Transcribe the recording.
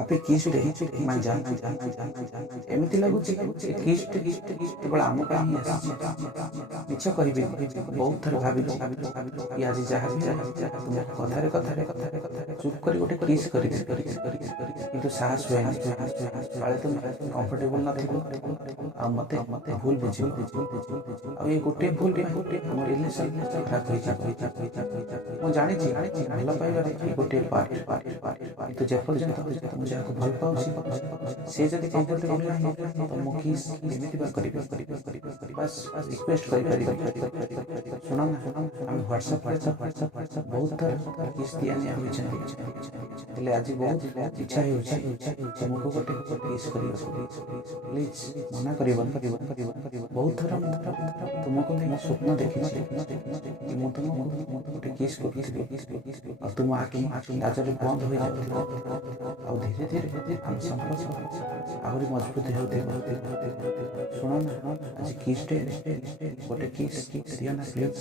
ହାପି କିସ୍ ଡେ ମାଇ ଜାନ୍ ଏମିତି ଲାଗୁଛି କିସ୍ କେବଳ ଆମ ପାଇଁ ହିଁ ଆସିଛି। ମିଛ କହିବି ବହୁତ ଥର ଭାବିଛି କି ଆଜି ଯାହା ତୁମକୁ କଥାରେ ଚୁପ୍ କରି ଗୋଟେ କିସ୍ କରିଛି କିନ୍ତୁ ସାହସ ହୁଏନି। କାଳେ ତୁମେ କମ୍ଫର୍ଟେବଲ ନଥିବ ଆଉ ମତେ ଭୁଲ ବୁଝିବ ଆଉ ଏ ଗୋଟେ ଭୁଲ ଆମ ରିଲେସନ୍ ଖରାପ ହୋଇଯିବ। ମୁଁ ଜାଣିଛି ଭଲ ପାଇବାରେ ଏ ଗୋଟିଏ ପାର୍ଟ କିନ୍ତୁ ଯେପର୍ଯ୍ୟନ୍ତ ମୁଁ ଯାହାକୁ ଭଲ ପାଉଛି ସେ ଯଦି କମ୍ଫର୍ଟେବଲ ନାହିଁ ତ ମୁଁ କିସ୍ ଏମିତି ବା କରିବି। ବାସ୍ ରିକ୍ୱେଷ୍ଟ କରିପାରିବି ଶୁଣ ନା ଆମେ ହ୍ୱାଟ୍ସଆପ୍ ବହୁତ ଥର କିସ୍ ଦିଆ ନିଆ ହୋଇଛନ୍ତି ହେଲେ ଆଜି ବହୁତ ଇଚ୍ଛା ହେଉଛି ତୁମକୁ ଗୋଟେ କିସ୍ କରିବାକୁ। ପ୍ଲିଜ୍ ମନା କରିବନି। ବହୁତ ଥର ତୁମକୁ ନେଇ ସ୍ୱପ୍ନ ଦେଖିଛି କି ମୁଁ ତୁମକୁ ଗୋଟେ କିସ୍ କରୁଥିଲି ଆଉ ତୁମ ଆଖି ଲାଜରେ ବନ୍ଦ ହୋଇଯାଉଥିଲା ଆଉ ଧୀରେ ଧୀରେ ଆମ ସମ୍ପର୍କ ଆହୁରି ମଜବୁତ ହେଉଥିବ। ଶୁଣ ନା ଆଜି କିସ୍ ଡେ ଗୋଟେ କିସ୍ ଦିଅ ନା ପ୍ଲିଜ୍।